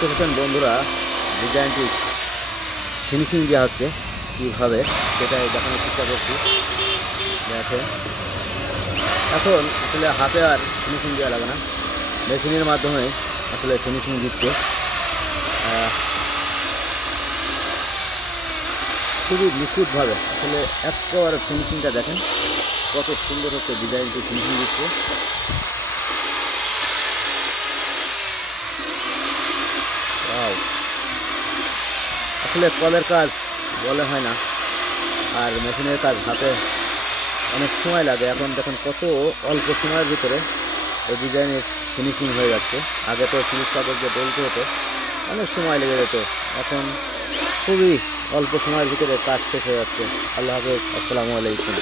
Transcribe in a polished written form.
দেখতে পাচ্ছেন বন্ধুরা, ডিজাইনটি ফিনিশিং দেওয়া হচ্ছে কীভাবে সেটাই দেখানোর চেষ্টা করছি। দেখেন, এখন আসলে হাতে আর ফিনিশিং দেওয়া লাগে না, মেশিনের মাধ্যমে আসলে ফিনিশিং দিচ্ছে। খুবই নিখুঁতভাবে আসলে একেবারে ফিনিশিংটা দেখেন কত সুন্দর হচ্ছে, ডিজাইনটি ফিনিশিং দিচ্ছে। ওয়াও, আসলে কলের কাজ বলে হয় না, আর মেশিনের কাজ হাতে অনেক সময় লাগে। এখন দেখুন কত অল্প সময়ের ভিতরে এই ডিজাইনের ফিনিশিং হয়ে যাচ্ছে। আগে তো ফিনিশ কাগজ দিয়ে ডলতে হতো, অনেক সময় লেগে যেত। এখন খুবই অল্প সময়ের ভিতরে কাজ শেষ হয়ে যাচ্ছে। আল্লাহ হাফেজ, আসসালামু আলাইকুম।